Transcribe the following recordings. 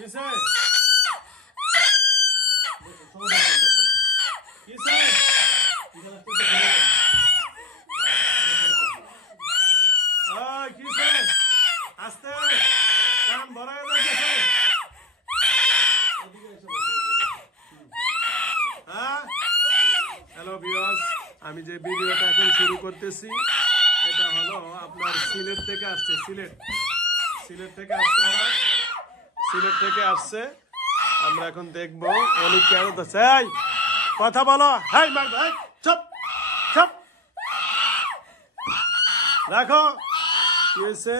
কিসে আস্তে কাম ভরা যাচ্ছে হ্যালো ভিউয়ার্স, আমি যে ভিডিওটা এখন শুরু করতেছি এটা হলো আপনার সিলেট থেকে আসছে। সিলেট থেকে আসছে। আমরা এখন দেখবো অনেক কেন চাই কথা বলো। হাই মার ভাই, চুপ চুপ রাখো। কি হয়েছে?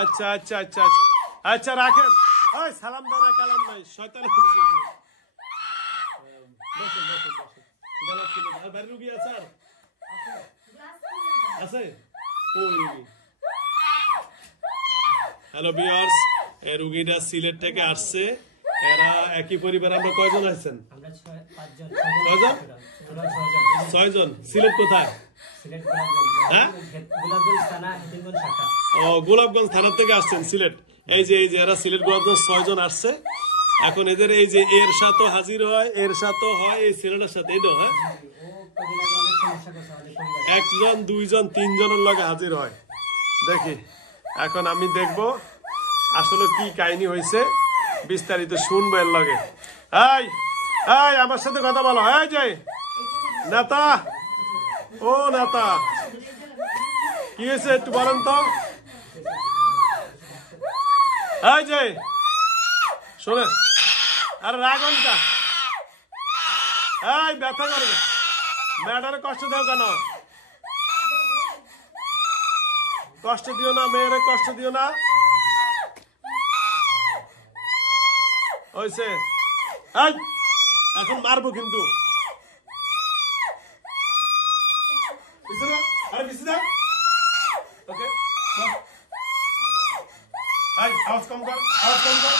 আচ্ছা আচ্ছা আচ্ছা আচ্ছা আচ্ছা রাখেন। ওই সালাম দানা কালাম নাই, শয়তান করছে। রুগী আছে আছে। হ্যালো ভিউয়ার্স, এই রুগীটা সিলেট থেকে আসছে। এরা একই পরিবার। আমরা কয়জন আছেন? কয়জন? 6 জন। সিলেট কোথায়? হ্যাঁ, ও গোলাপগঞ্জ থানা থেকে আসছেন সিলেট। এই যে এরা সিলেট গোলাপগঞ্জ 6 জন আসছে। এখন এদের এই যে এর সাথে হাজির হয়, এর সাথে হয় এই ছেলেটার সাথে। এই তো হ্যাঁ, 1 জন 2 জন 3 জনের লগে হাজির হয়। দেখি এখন আমি দেখব আসলে কি কাহিনী হয়েছে, বিস্তারিত শুনবো এর লগে। এই এই আমার সাথে কথা বলো। এই যে নেতা, ও নেতা, কি হয়েছে একটু বলেন তো। এই যে শোনে, আরে রাগনটা, এই ব্যথা করবে, মেয়েটারে কষ্ট দাও কেন? কষ্ট দিও না, মেয়েরে কষ্ট দিও না। হয়েছে, এই এখন মারবো কিন্তু। আরে বিসি দাও। ওকে, এই আওয়াজ কম কর, আওয়াজ কম কর।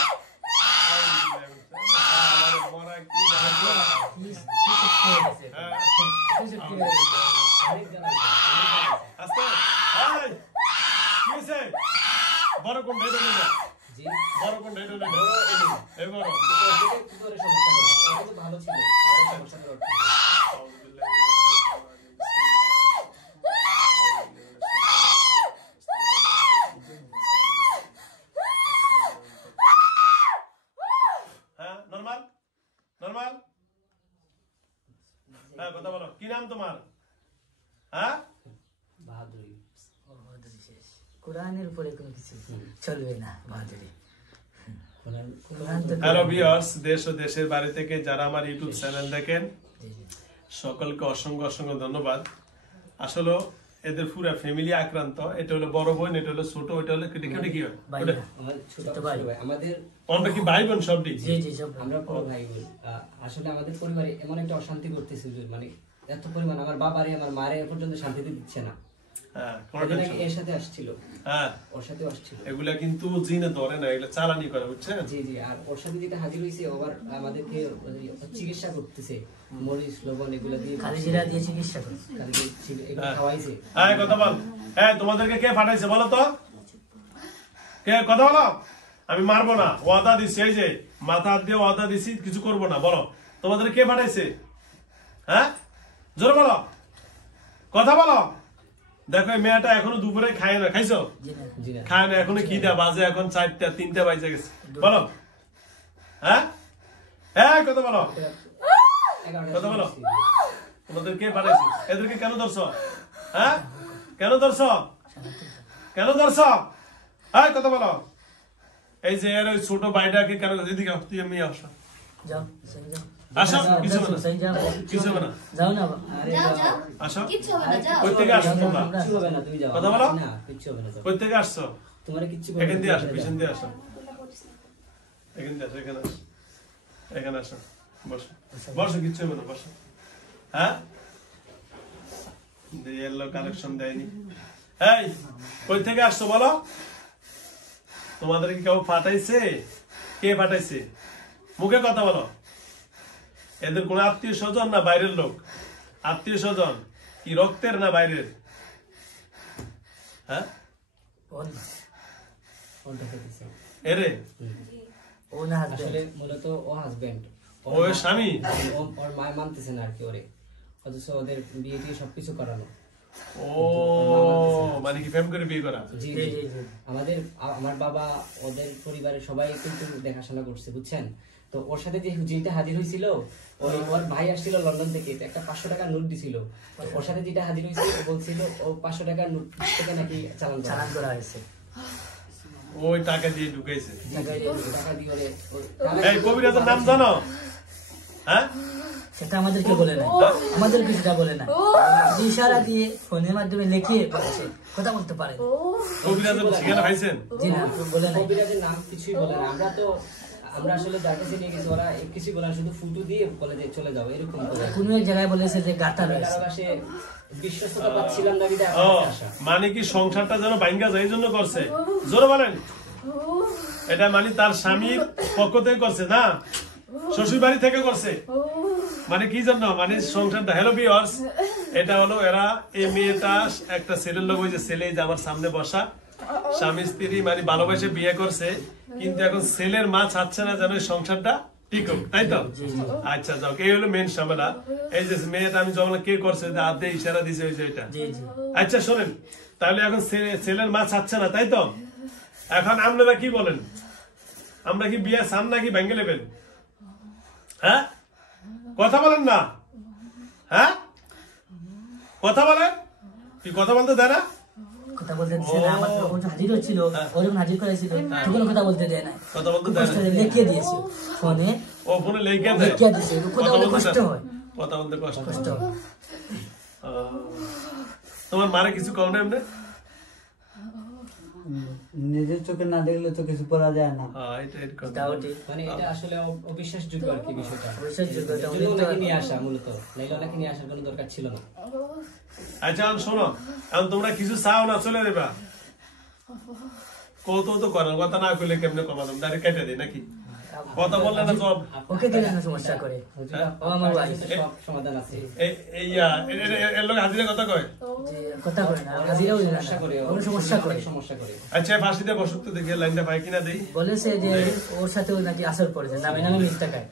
বড় কোন বড় কোন এই বড় ভালো ছিল। হ্যাঁ নরমাল নরমাল। হ্যাঁ কথা বলো, কি নাম তোমার? হ্যাঁ বাহাদুরি। কোরআনের উপরে কোনো কিছু চলবে না, বাহাদুরি। হ্যালো ভিউয়ার্স, দেশ ও দেশের বাইরে থেকে যারা আমার ইউটিউব চ্যানেল দেখেন সকলকে অসংখ্য অসংখ্য ধন্যবাদ। আসলে এদের পুরো ফ্যামিলি আক্রান্ত। এটা হলো বড় বোন, এটা হলো ছোট, এটা হলো কেটে কি হয় আমাদের আমরা কি ভাই বোন সব দিক। আমরা ভাই বোন। আসলে আমাদের পরিবারে এমন একটা অশান্তি করতেছে, মানে এত পরিমাণ আমার বাবারে আমার মারে পর্যন্ত শান্তি দিচ্ছে না। এর সাথে আসছিল, হ্যাঁ ওর সাথে আসছিল। এগুলা কিন্তু জিনে ধরে না, এগুলা চালানি করে, বুঝছেন? জি জি। আর ওর সাথে যেটা হাজির হইছে, ওবার আমাদেরকে চিকিৎসা করতেছে, মরিচ লবণ এগুলা দিয়ে, কালিজিরা দিয়ে চিকিৎসা করছে, এগুলা খাওয়াইছে। হ্যাঁ কথা বল। হ্যাঁ তোমাদেরকে কে পাঠাইছে বলো তো, কে কথা বলো। আমি মারবো না, ওয়াদা দিছি। এই যে মাথা হাত দিয়ে ওয়াদা দিছি, কিছু করবো না। বলো তোমাদের কে পাঠাইছে? হ্যাঁ জোরে বলো, কথা বলো। দেখো মেয়েটা এখনো দুপুরে খায় না, খাইছো? খায় না এখনো, খিদা বাজে এখন 4টা 3টা বাজে গেছে। বলো হ্যাঁ হ্যাঁ কথা বলো, কথা বলো। তোমাদের কে পাঠাইছে? এদেরকে কেন ধরছো? হ্যাঁ কেন ধরছো? কেন ধরছো? হ্যাঁ কথা বলো। এই যে এর ওই ছোট ভাইটাকে কেন? এদিকে তুই আমি আসো, আসো। কিছু হবে না, কিছু হবে না, যাও না, আসো। কই থেকে আসছো তোমরা? কথা বলো। কই থেকে আসছো? তোমার কিচ্ছু এখান দিয়ে আসো, পিছন দিয়ে আসো, এখান দিয়ে আসো, এখানে আসো, এখানে আসো, বসো বসো, কিচ্ছু হবে না, বসো। হ্যাঁ এলো কালেকশন দেয়নি। এই কই থেকে আসছো বলো? তোমাদের কি কেউ পাঠাইছে? কে পাঠাইছে? মুখে কথা বলো। এদের কোন আত্মীয় স্বজন না বাইরের লোক? আত্মীয় স্বজন কি রক্তের না বাইরের? হ্যাঁ ওর ঢুকে দিছে এরে ও না হাজবেন্ড আসলে মূলত ও হাজবেন্ড ও এর স্বামী ওর মায় মানতেছে না আর কি ওরে, অথচ ওদের বিয়ে টিয়ে সবকিছু করানো। ও মানে কি প্রেম করে বিয়ে করা? জি জি আমার বাবা ওদের পরিবারের সবাই কিন্তু দেখাশোনা করছে বুঝছেন। তো ওর সাথে যে যেটা হাজির হয়েছিল, ওর ভাই আসছিল লন্ডন থেকে, একটা 500 টাকার নোট দিছিল। ওর সাথে যেটা হাজির হয়েছিল ও বলছিল ও 500 টাকার নোট থেকে নাকি চালান করা হয়েছে। ওই টাকা দিয়ে ঢুকাইছে। টাকা দিয়ে এই কবিরাজের নাম জানো? হ্যাঁ সেটা আমাদেরকে বলে না, আমাদেরকে সেটা বলে না, ইশারা দিয়ে ফোনের মাধ্যমে লিখিয়ে বলেছে, কথা বলতে পারে। কবিরাজের ঠিকানা পাইছেন? জি না, বলে না। কবিরাজের নাম কিছুই বলে না। আমরা আসলে যার কাছে নিয়ে গেছি ওরা কিছু বলে না, শুধু ফুটো দিয়ে বলে যে চলে যাও এরকম। কোন এক জায়গায় বলেছে যে গাটা রয়েছে। বিশ্বস্ততা পাচ্ছিলাম না বিধায় ও মানে কি সংসারটা যেন ভাঙ্গা যায় এই জন্য করছে? জোরে বলেন। এটা মানে তার স্বামীর পক্ষ থেকে করছে না, শ্বশুর বাড়ি থেকে করছে। মানে কি জন্য? মানে সংসারটা হ্যালো ভিউয়ার্স, এটা হলো এরা এই মেয়েটা একটা ছেলের লোক, ওই যে ছেলে যে আমার সামনে বসা, স্বামী স্ত্রী মানে ভালোবাসে বিয়ে করছে, কিন্তু এখন ছেলের মা চাচ্ছে না যেন এই সংসারটা ঠিক হোক, তাই তো? আচ্ছা যাও, এই হলো মেন ঝামেলা। এই যে মেয়েটা আমি জমানা কে করছে, আদে ইশারা দিছে ওই যে এটা। আচ্ছা শোনেন, তাহলে এখন ছেলের মা চাচ্ছে না, তাই তো? এখন আপনারা কি বলেন, আমরা কি বিয়ে চান নাকি ভেঙে নেবেন? হ্যাঁ কথা বলেন না, হ্যাঁ কথা বলেন। কি কথা বলতে দেয় না? কথা বলতে দিছে না। আমার যখন হাজির হচ্ছিল, ও যখন হাজির করেছিল তখন কথা বলতে দেয় না, কথা বলতে দেয় না, লিখিয়ে দিয়েছে ফোনে। ও ফোনে লিখিয়ে দিয়েছে, কথা বলতে কষ্ট হয়, কথা বলতে কষ্ট হয়। তোমার মারে কিছু কও না এমনি? নিজের চোখে না দেখলে তো কিছু বলা যায় না। মানে এটা আসলে অবিশ্বাসযোগ্য আর কি বিষয়টা। অবিশ্বাসযোগ্য, এটা ওনাকে নিয়ে আসা মূলত, নাইলে ওনাকে নিয়ে আসার কোনো দরকার ছিল না। আচ্ছা শোনো, এখন তোমরা কিছু চাও না চলে দেবা, কৌতো তো করেন, কথা না কইলে কেমনে কমা, ডাইরেক্ট কেটে দিই নাকি? কথা বললে না জবাব ওকে দিলে না সমস্যা করে। ও আমার ভাই, সব সমাধান আছে। এর লোক হাজিরা কথা কয়, কথা কয় না, হাজিরাও দিলে না, সমস্যা করে। আচ্ছা ফাঁসিতে বসত তো দেখে লাইনটা পাই কিনা দেই। বলেছে যে ওর সাথে নাকি আসর পড়েছে, নামে নামে মিথ্যা টাকায়।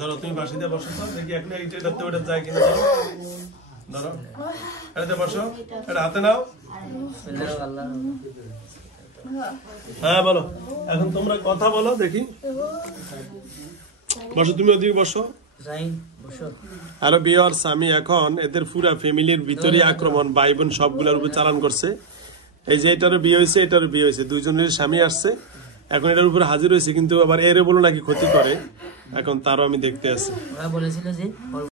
ধরো তুমি ফাঁসিতে বসো তো দেখি, এখন এইটাতে ওটা যায় কিনা। ধরো এটাতে বসো, এটা হাতে নাও। হ্যাঁ বলো, এখন তোমরা কথা বলো দেখি। বসো, তুমি ওদিকে বসো। হ্যালো ভিউয়ার্স, আমি এখন এদের পুরা ফ্যামিলির ভিতরে আক্রমণ, ভাই বোন সবগুলোর উপর চালান করছে। এই যে এটারও বিয়ে হয়েছে, এটারও বিয়ে হয়েছে, দুইজনের স্বামী আসছে, এখন এটার উপরে হাজির হয়েছে, কিন্তু আবার এরে বলো নাকি ক্ষতি করে, এখন তারও আমি দেখতে আছি। বলেছিল যে